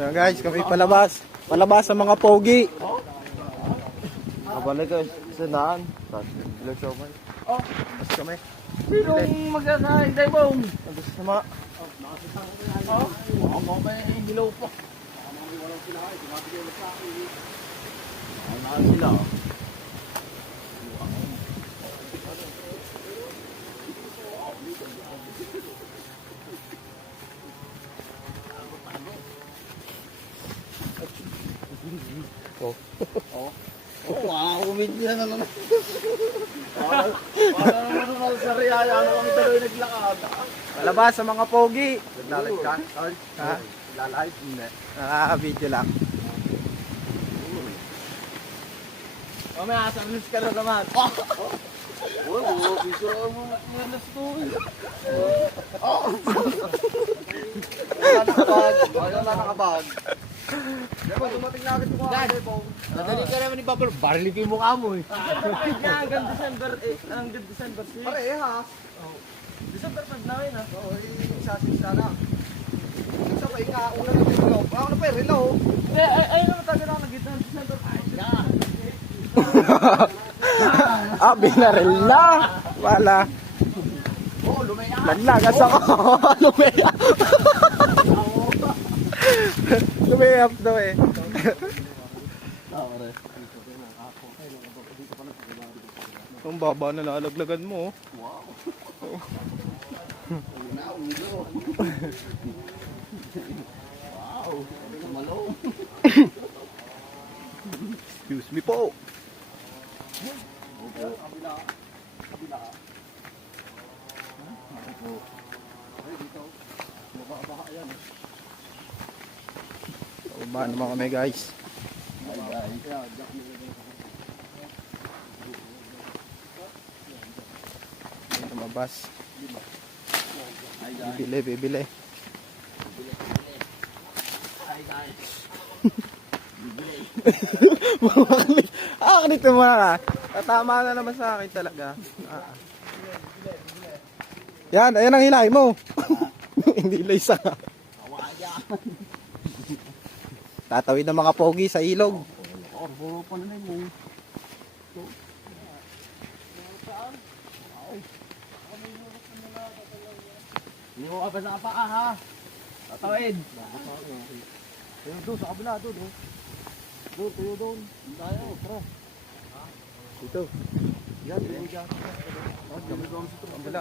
Ayan guys, kami palabas. Palabas sa mga pogi. Kabalik ka sa daan. Tapos sa man. Oh, mas kami. Sinong magkakaintay mo? Tapos sama. Oh, ako may hilaw pa. Ano sila? Oh. Oh, kumidya na naman. Para naman sa riyaya, ano kami tuloy naglakad. Palabas sa mga pogi. Naglalag ka? Ha? Naglalag? Hindi. Video lang. May asarnis ka na naman. Uy, picture mo matyalas ko. Wala nakabag. Wala nakabag. Diba, dumating na agad yung mga cellphone. Nadali ka naman ni Pablo. Barili ko yung mukha mo eh. Hanggang December 8, hanggang December 6. Parehas. December 5 na yun ha. Oo, isasin sana. Isa pa nga, una na yung relaw. Ako na pa yung relaw. Ayun naman tayo na nag-gitna December 5. Binaril na. Wala. Oo, lumaya. Naglagas ako. Lumaya. Lumaya daw eh. Ang baba na lalaglagan mo. Wow. Wow. Malong. Excuse me po. Kabila. Kabila. Baka yan. Baba naman kami guys. Lumabas. Bibili. Dito mo na. Tatama na naman sa akin talaga. Yan, ayan ang hilay mo. Hindi lang isa. Tatawid ng mga pogi sa ilog. Puro pa naman mo. Hindi mo ka pa sa paa ha. Tatawid. Tayo doon sa kabila doon. Doon, tayo doon. Tayo, tara. Dito. Yan, yan. Ang bala.